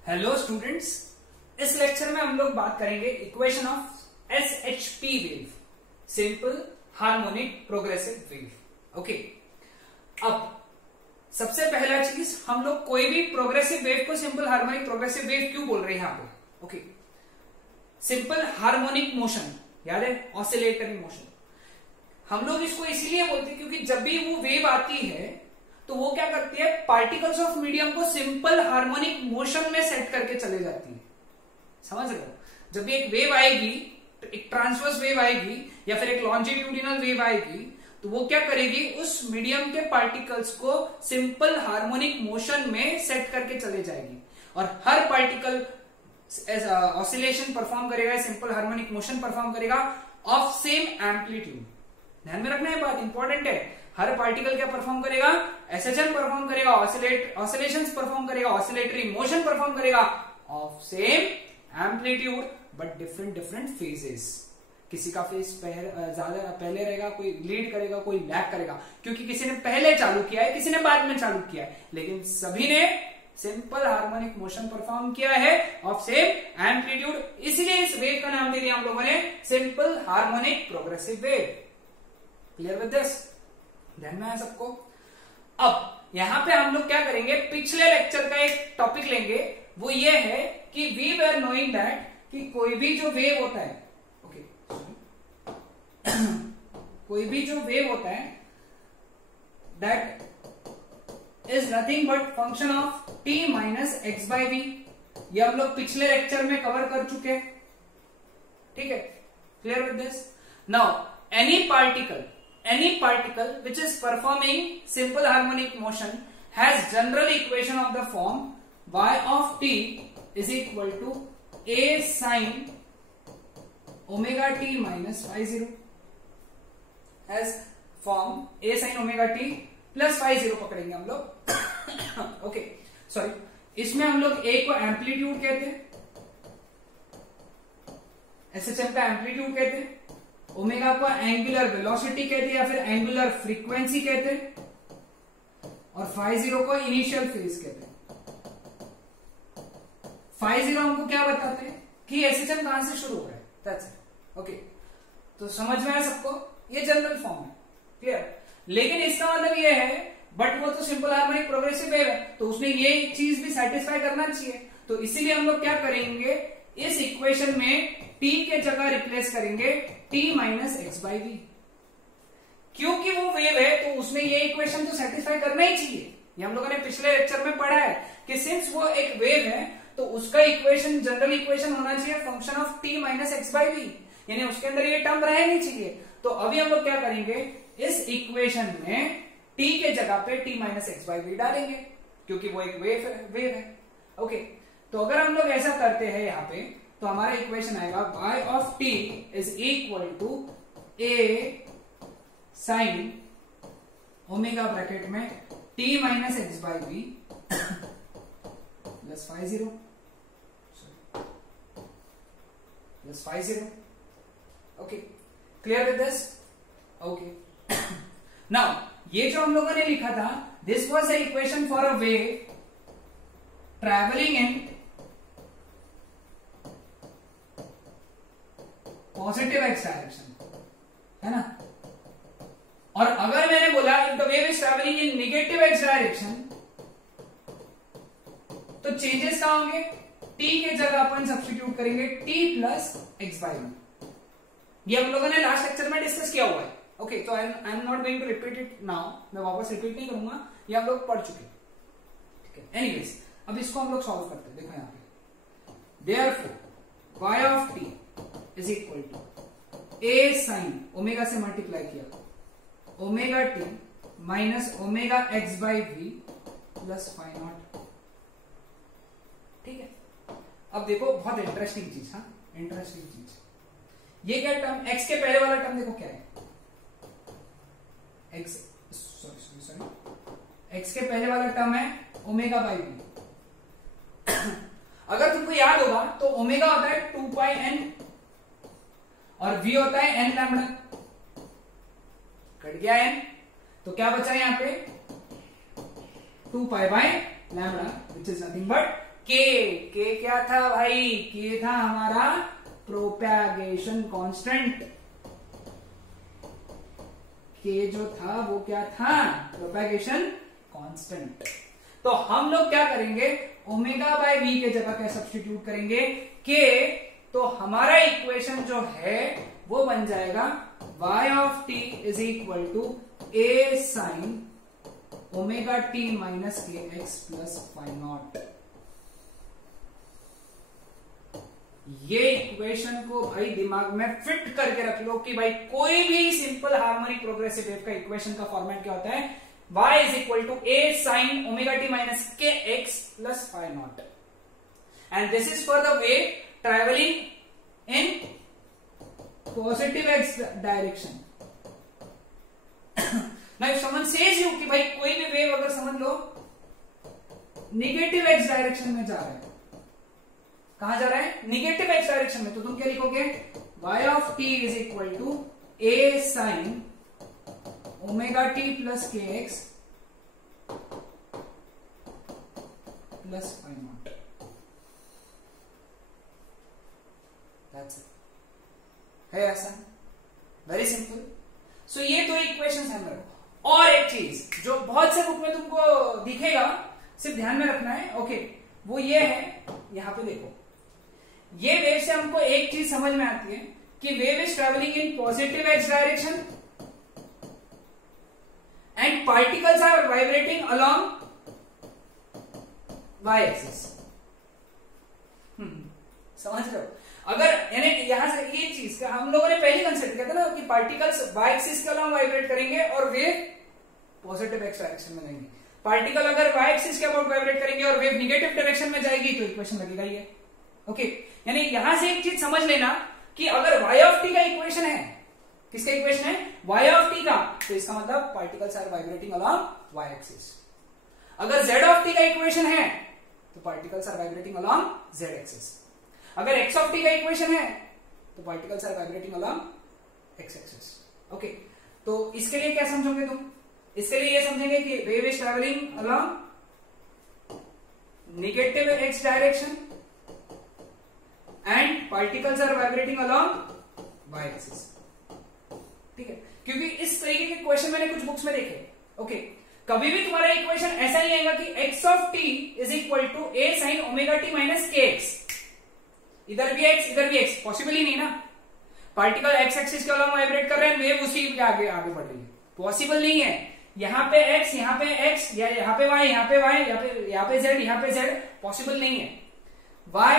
Hello students, इस lecture में हम लोग बात करेंगे equation of SHP wave, simple harmonic progressive wave. Okay, अब सबसे पहला चीज, हम लोग कोई भी प्रोग्रेसिव वेव को सिंपल हार्मोनिक प्रोग्रेसिव वेव क्यों बोल रहे हैं यहां पे? ओके, सिंपल हार्मोनिक मोशन याद है, ऑसिलेटरी मोशन। हम लोग इसको इसलिए बोलते हैं क्योंकि जब भी वो वेव आती है तो वो क्या करती है, पार्टिकल्स ऑफ मीडियम को सिंपल हार्मोनिक मोशन में सेट करके चले जाती है। समझ रहे हो? जब भी एक वेव आएगी, एक ट्रांसवर्स वेव आएगी या फिर एक लॉन्जिट्यूडिनल वेव आएगी, तो वो क्या करेगी, उस मीडियम के पार्टिकल्स को सिंपल हार्मोनिक मोशन में सेट करके चले जाएगी और हर पार्टिकल ऑसिलेशन परफॉर्म करेगा, सिंपल हार्मोनिक मोशन परफॉर्म करेगा ऑफ सेम एम्पलीट्यूड। ध्यान में रखना है, बात इंपॉर्टेंट है। हर पार्टिकल क्या परफॉर्म करेगा, एसएचएम परफॉर्म करेगा, ऑसिलेशंस परफॉर्म करेगा, ऑसिलेटरी मोशन परफॉर्म करेगा of same amplitude but different different phases. किसी का फेज ज्यादा पहले रहेगा, कोई लीड करेगा, कोई लैग करेगा, क्योंकि किसी ने पहले चालू किया है, किसी ने बाद में चालू किया है, लेकिन सभी ने सिंपल हार्मोनिक मोशन परफॉर्म किया है ऑफ सेम एम्पलीट्यूड। इसलिए इस वेव का नाम दे दिया हम लोगों ने simple harmonic progressive wave. Clear with this? ध्यान में है सबको? अब यहां पे हम लोग क्या करेंगे, पिछले लेक्चर का एक टॉपिक लेंगे, वो ये है कि वी वर नोइंग दैट कि कोई भी जो वेव होता है, ओके कोई भी जो वेव होता है that is nothing but function of t minus x by v. ये हम लोग पिछले लेक्चर में कवर कर चुके हैं, ठीक है? Clear with this? Now any particle which is performing simple harmonic motion has general equation of the form y of t is equal to a sin omega t minus phi 0 has form a sin omega t plus phi 0 पकड़ेंगे हम लोग। Okay, sorry, इसमें हम लोग a को amplitude कहते हैं, SHM का एम्पलीट्यूड कहते हैं, ओमेगा को एंगुलर वेलोसिटी कहते हैं या फिर एंगुलर फ्रीक्वेंसी कहते हैं, और फाई जीरो को इनिशियल फेज कहते हैं। फाई जीरो हमको क्या बताते हैं कि एसएचएम कहां से शुरू हो रहा है, दैट्स इट। ओके, तो समझ में आया सबको? ये जनरल फॉर्म है, क्लियर? लेकिन इसका मतलब ये है, बट वो तो सिंपल हार्मोनिक प्रोग्रेसिव वेव है, तो उसने ये चीज भी सेटिस्फाई करना चाहिए, तो इसीलिए हम लोग क्या करेंगे, इस इक्वेशन में t के जगह रिप्लेस करेंगे t minus x by v. क्योंकि वो वेव है तो उसमें ये इक्वेशन तो सेटिस्फाई करना ही चाहिए। ये हम लोगों ने पिछले लेक्चर में पढ़ा है कि सिंस वो एक वेव है तो उसका इक्वेशन जनरल इक्वेशन होना चाहिए function of t minus x by v, यानी उसके अंदर ये टर्म रह नहीं चाहिए। तो अभी हम लोग क्या करेंगे, इस इक्वेशन में t के जगह पे t minus x by v डालेंगे, क्योंकि वो एक वेव है। ओके, तो अगर हम लोग ऐसा करते हैं यहाँ पे, तो हमारा इक्वेशन आएगा y of t is equal to a sine omega bracket में t minus x by v plus phi zero plus phi zero. Okay, clear with this? Okay, now ये जो हम लोगों ने लिखा था, this was the equation for a wave travelling in positive x direction, है ना? और अगर मैंने बोला if the wave is travelling in negative x direction, तो चेंजेस कहां होंगे, t के जगह अपन सब्स्टिट्यूट करेंगे t plus x by v. ये हम लोगों ने लास्ट लेक्चर में डिस्कस किया हुआ है। ओके, तो I am not going to repeat it now, मैं वापस रिपीट नहीं करूंगा, ये हम लोग पढ़ चुके, ठीक है? एनीवेज, अब इसको हम लोग सॉल्व करते हैं। देखो यहाँ पे, therefore y of t is equal to a sine omega से मल्टीप्लाई किया omega t minus omega x by v plus phi naught. ठीक है, अब देखो बहुत इंटरेस्टिंग चीज, हाँ इंटरेस्टिंग चीज, ये क्या टर्म, x के पहले वाला टर्म देखो क्या है, x के पहले वाला टर्म है ओमेगा बाई वी। अगर तुमको याद होगा तो ओमेगा होता है 2 पाई n और v होता है n लैम्बडा, कट गया n, तो क्या बचा यहां पे 2 pi bye lambda which is nothing but के क्या था भाई? के था हमारा प्रोपैगेशन कांस्टेंट। के जो था वो क्या था? Propagation constant. तो हम लोग क्या करेंगे? ओमेगा बाय वी के जगह क्या सब्स्टिट्यूट करेंगे? के। तो हमारा इक्वेशन जो है वो बन जाएगा y of t is equal to a sine omega t minus के एक्स प्लस फाई नॉट। ये इक्वेशन को भाई दिमाग में फिट करके रख लो कि भाई कोई भी सिंपल हार्मोनिक प्रोग्रेसिव वेव का इक्वेशन का फॉर्मेट क्या होता है? y is equal to a sine omega t minus के x plus phi naught, and this is for the wave travelling in positive x direction. Now if someone says you कि भाई कोई भी wave अगर समझ लो निगेटिव एक्स डायरेक्शन में जा रहा है, कहां जा रहा है? निगेटिव एक्स डायरेक्शन में, तो तुम क्या लिखोगे? y of t is equal to a sine omega t plus के x plus phi naught. That's it. है आसान, वेरी सिंपल। सो ये दो इक्वेशंस है मेरे को। और एक चीज जो बहुत से बुक में तुमको दिखेगा, सिर्फ ध्यान में रखना है, ओके, वो ये है, यहां पे देखो, ये वेव से हमको एक चीज समझ में आती है कि wave is travelling in positive x direction and particles are vibrating along y axis. समझ रहे हो? अगर यानी यहां से ये चीज का हम लोगों ने पहले कंसिडर किया था ना कि पार्टिकल्स वाई एक्सिस के अलोंग वाइब्रेट करेंगे और वेव पॉजिटिव एक्स डायरेक्शन में जाएंगे। पार्टिकल अगर वाई एक्सिस के अबाउट वाइब्रेट करेंगे और वेव निगेटिव डायरेक्शन में जाएगी तो इक्वेशन लगेगा ही है। ओके, यानी यहां से एक चीज समझ लेना कि अगर y ऑफ t का इक्वेशन है, किसका इक्वेशन है? y ऑफ t का, तो इसका मतलब particles are vibrating along y axis. अगर z ऑफ t का इक्वेशन है तो particles are vibrating along z axis. अगर x ऑफ t का इक्वेशन है तो particles are vibrating along x axis. Okay, तो इसके लिए क्या समझोगे तुम? इसके लिए ये समझेंगे कि wave is travelling along negative x direction and particles are vibrating along y axis. ठीक है, क्योंकि इस तरीके के क्वेश्चन मैंने कुछ बुक्स में देखे। ओके, कभी भी तुम्हारा इक्वेशन ऐसा नहीं आएगा कि x of t is equal to a sine omega t minus के एक्स। इधर भी x इधर भी x, पॉसिबल ही नहीं ना। पार्टिकल x एक्सिस के अलोंग वाइब्रेट कर रहे हैं, वेव उसी के आगे आगे बढ़ रही है, पॉसिबल नहीं है। यहाँ पे x, यहाँ पे x, या यहाँ पे y, यहाँ पे y, यहाँ पे z, यहाँ पे z, पॉसिबल नहीं है। y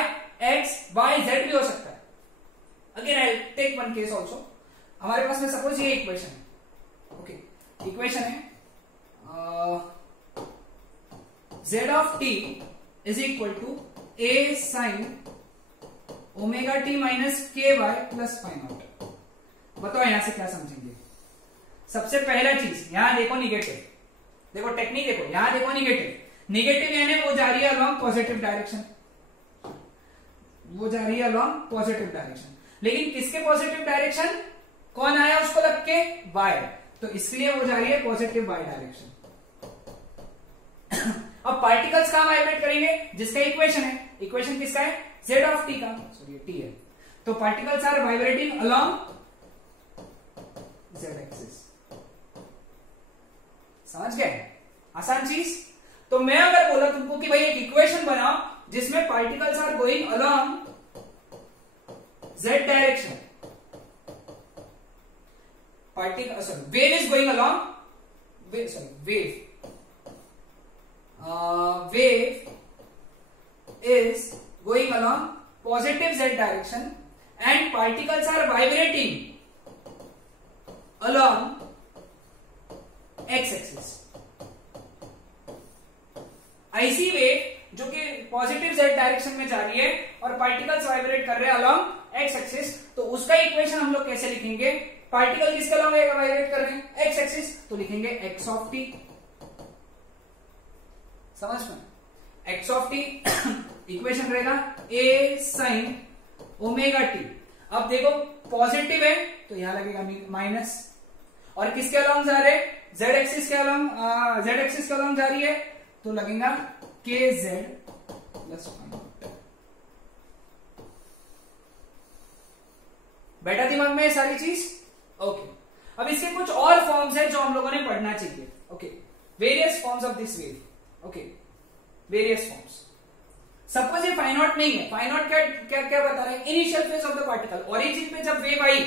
x y z भी हो सकता है। Again I take one case also. हमारे पास में सपोज ये इक्वेशन है। ओके, इक्वेशन है z of t is equal to a sine omega t minus k y plus phi naught. बताओ यहां से क्या समझेंगे? सबसे पहला चीज यहां देखो निगेटिव, देखो टेक्निक देखो, यहां देखो निगेटिव। निगेटिव यानी वो जा रही है अलोंग पॉजिटिव डायरेक्शन, वो जा रही है अलोंग पॉजिटिव डायरेक्शन। लेकिन किसके पॉजिटिव डायरेक्शन? कौन आया उसको लग के? y, तो इसलिए वो जा रही है पॉजिटिव y डायरेक्शन। अब पार्टिकल्स कहां वाइब्रेट करेंगे? जिसका इक्वेशन है, इक्वेशन किसका है? z ऑफ t का, सॉरी t है, तो particles are vibrating along z axis. समझ गए? आसान चीज। तो मैं अगर बोला तुमको कि भाई एक इक्वेशन बनाओ जिसमें particles are going along z direction, particle sorry wave is going along wave is going along positive z direction and particles are vibrating along x axis। ऐसी वेव जो कि पॉजिटिव z डायरेक्शन में जा रही है और पार्टिकल्स वाइब्रेट कर रहे हैं along x एक्सिस, तो उसका इक्वेशन हम लोग कैसे लिखेंगे? पार्टिकल किसके along वाइब्रेट कर रहे हैं? x एक्सिस, तो लिखेंगे x ऑफ t। समझ में? x ऑफ t इक्वेशन रहेगा a साइन ओमेगा t। अब देखो पॉजिटिव है तो यहां लगेगा माइनस, और किसके अलोंग जा रहे? z एक्सिस के अलोंग, z एक्सिस के अलोंग जा रही है तो लगेगा के जेड प्लस फाई नॉट। बैठा दिमाग में सारी चीज? ओके। अब इसके कुछ और फॉर्म्स हैं जो हम लोगों ने पढ़ना चाहिए। Okay, various forms of this wave. Okay, various forms. Suppose ये फाई नॉट नहीं है। फाई नॉट क्या क्या क्या बता रहे हैं? Initial phase of the particle. Origin पे जब वेव आई,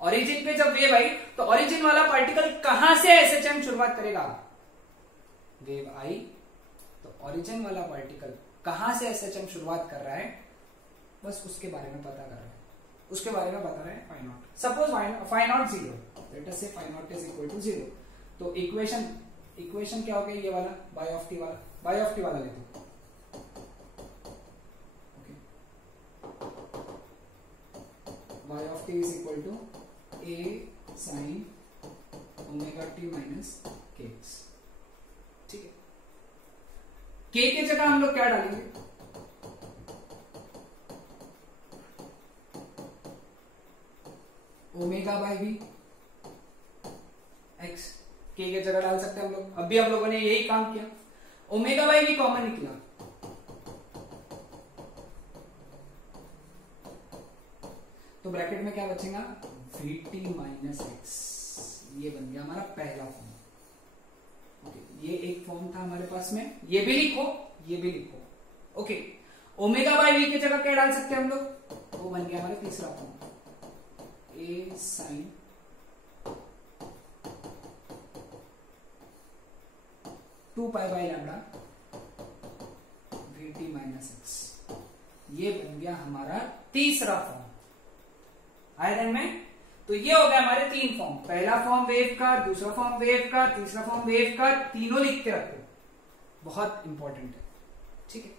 ओरिजिन पे जब वेव आई तो ओरिजिन वाला पार्टिकल कहां से एसएचएम शुरुआत करेगा? वेव आई तो ओरिजिन वाला पार्टिकल कहां से एसएचएम शुरुआत कर रहा है, बस उसके बारे में पता कर रहा है, उसके बारे में बता रहे हैं phi naught. Suppose phi naught 0, let us say phi naught is equal to 0, तो इक्वेशन क्या हो गया? ये वाला बाय ऑफ टी वाला, बाय ऑफ टी वाला लेते हैं। y of t is equal to a sin omega t minus kx। ठीक है, k के जगह हम लोग क्या डालेंगे? Omega by v x। k के जगह डाल सकते हैं हम लोग। अभी हम लोगों ने यही काम किया। ओमेगा बाय v कॉमन निकला, तो ब्रैकेट में क्या बचेगा? vt minus x. ये बन गया हमारा पहला फॉर्म। ओके, ये एक फॉर्म था हमारे पास में। ये भी लिखो, ये भी लिखो। ओके, ओमेगा बाय वी की जगह क्या डाल सकते हैं हम लोग? वो बन गया हमारा तीसरा form, A sign to pi by lambda vt minus x. ये बन गया हमारा तीसरा फॉर्म। आया ध्यान में? तो ये हो गया हमारे तीन फॉर्म। पहला फॉर्म वेव का, दूसरा फॉर्म वेव का, तीसरा फॉर्म वेव का। तीनों लिख के रखो, बहुत इंपॉर्टेंट है। ठीक है,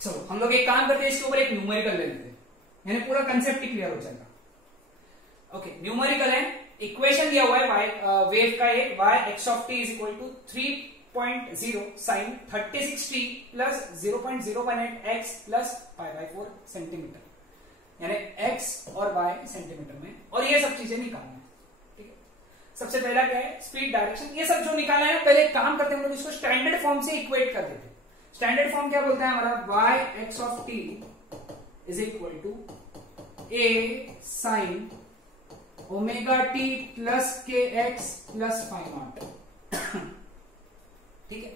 चलो हम लोग एक काम करते हैं, इसके ऊपर एक न्यूमेरिकल ले लेते हैं, यानी पूरा कंसेप्ट ही क्लियर हो जाएगा। ओके, न्यूमेरिकल है, इक्वेशन दिया हुआ है वेव का एक, y x of t is equal to 3.0 sine 36t plus 0.018 x plus π/4 centimetre, यानी x और y सेंटीमीटर में, और ये सब चीजें निकालना है। ठीक है, सबसे पहला क्या है? स्पीड, डायरेक्शन, ये सब जो निकालना है ना, पहले एक काम करते हैं हम लोग इसको स्टैंडर्ड फॉर्म से इक्वेट कर देते हैं। स्टैंडर्ड फॉर्म क्या बोलता है हमारा? y x of t is equal to a sine omega t plus के एक्स प्लस फाई नॉट। ठीक है,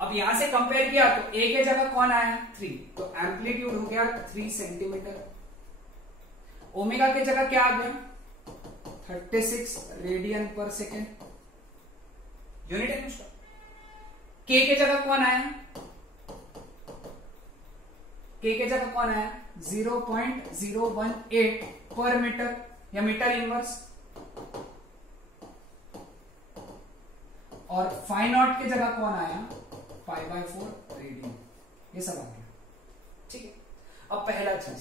अब यहां से कंपेयर किया तो a के जगह कौन आया? 3, तो एम्पलीट्यूड हो गया 3 सेंटीमीटर। ओमेगा के जगह क्या आ गया? 36 रेडियन पर सेकेंड, यूनिट है उसका। k के जगह कौन आया? k के जगह कौन आया? 0.018 पर मीटर या मीटर इनवर्स। और फाई नॉट के जगह कौन आया? π/4 रेडियन। ये सब आ गया। ठीक है, अब पहला चीज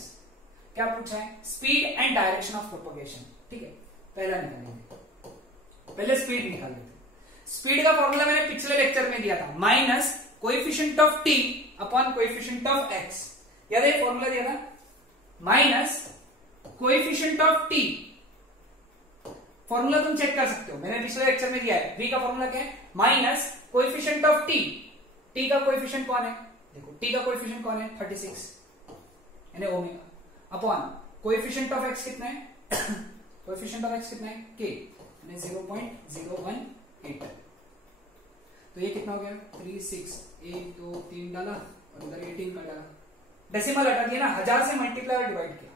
क्या पूछा है? Speed and direction of propagation. ठीक है, पहला निकालेंगे, पहले स्पीड निकाल लेते। स्पीड का फॉर्मूला मैंने पिछले लेक्चर में दिया था, minus coefficient of t upon coefficient of x। याद है फॉर्मूला दिया था? Minus coefficient of t, formula तुम चेक कर सकते हो, मैंने पिछले लेक्चर में दिया है। v का फॉर्मूला क्या है? Minus coefficient of t। t का कोएफिशिएंट कौन है? देखो t का कोएफिशिएंट कौन है? 36, यानी omega, upon coefficient of x कितना है? कोएफिशिएंट ऑफ x कितना है? k, यानी 0.018। तो ये कितना हो गया? 3 6 1 2 3 डाला और उधर 18 का डाला, डेसिमल हटा दिया ना, 1000 से मल्टीप्लाई और डिवाइड किया,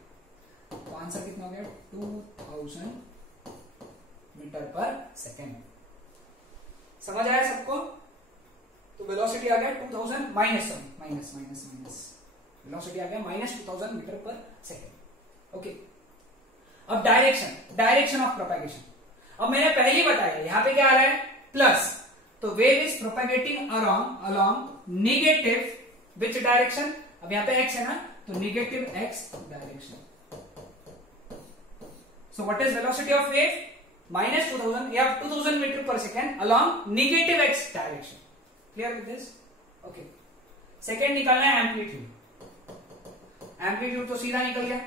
तो आंसर कितना हो गया? 2000 मीटर पर सेकेंड। समझ आया सबको? तो वेलोसिटी आ गया 2000 माइनस वेलोसिटी आ गया -2000 मीटर पर सेकेंड। ओके, अब डायरेक्शन ऑफ प्रोपेगेशन। अब मैंने पहले ही बताया, यहां पे क्या आ रहा है? प्लस, तो wave is propagating along negative which direction? अब यहां पे x है ना, तो negative x direction. So what is velocity of wave? -2000 या 2000 मीटर पर second along negative x direction. Clear with this? Okay, second निकालना है एम्पलीट्यूड। एम्पलीट्यूड तो सीधा निकल गया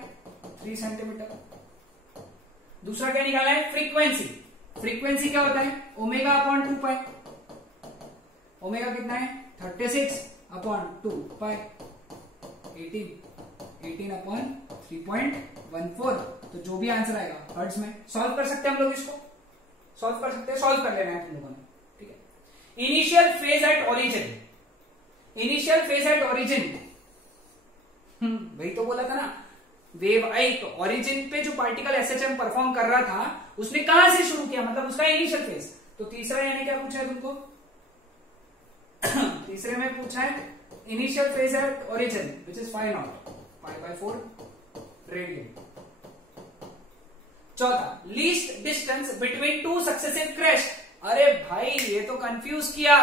3 सेंटीमीटर। दूसरा क्या निकालना है? फ्रीक्वेंसी। फ्रीक्वेंसी क्या होता है? ओमेगा अपॉन 2 पाई। ओमेगा कितना है? 36 अपॉन 2 पाई 18 अपॉन 3.14। तो जो भी आंसर आएगा हर्ट्ज में। सॉल्व कर सकते हैं हम लोग, इसको सॉल्व कर सकते हैं, सॉल्व कर लेना है तुम लोगों ने, ठीक है। Initial phase at origin, initial phase at origin, वही तो बोला था ना, वेव आई तो ओरिजिन पे जो पार्टिकल एसएचएम परफॉर्म कर रहा था उसने कहां से शुरू किया, मतलब उसका इनिशियल फेज। तो तीसरा यानी क्या पूछा है तुमको, तीसरे में पूछा है initial phase at origin which is 5 naught π/4 radian. चौथा, least distance between two successive crest. अरे भाई ये तो कंफ्यूज किया,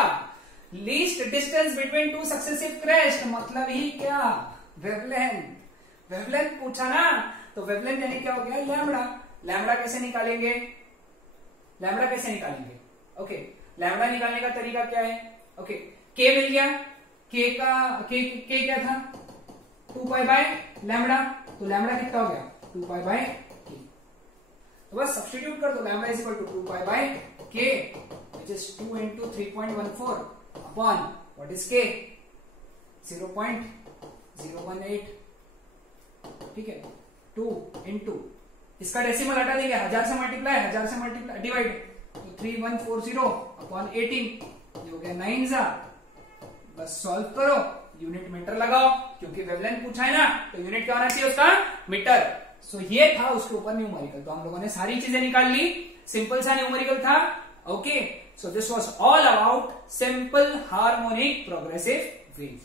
least distance between two successive crest मतलब ही क्या, वेवलेंथ। वेवलेंथ पूछा ना, तो वेवलेंथ यानी क्या हो गया, लैम्बडा। लैम्बडा कैसे निकालेंगे, लैम्बडा कैसे निकालेंगे, ओके। लैम्बडा निकालने का तरीका क्या है, ओके। के मिल गया, के का के क्या था 2 पाई बाय लैम्बडा, तो लैम्बडा कितना हो गया 2 पाई बाय के। तो बस सब्स्टिट्यूट कर दो, lambda is equal to 2 pi by K which is 2 into 3.14 upon what is K 0.018, ठीक है। 2 into इसका डेसिमल हटा देंगे, 1000 से मल्टीप्लाई, 1000 से मल्टीप्लाई डिवाइड, तो 3140 अपॉन 18, ये हो गया 9। बस सॉल्व करो, यूनिट मीटर लगाओ, क्योंकि वेवलेंथ पूछा है ना, तो यूनिट क्या होना चाहिए उसका, मीटर। सो ये था उसके ऊपर न्यूमेरिकल। तो हम लोगों ने सारी चीजें निकाल ली, सिंपल सा न्यूमेरिकल था, okay. So this was all about simple harmonic progressive wave.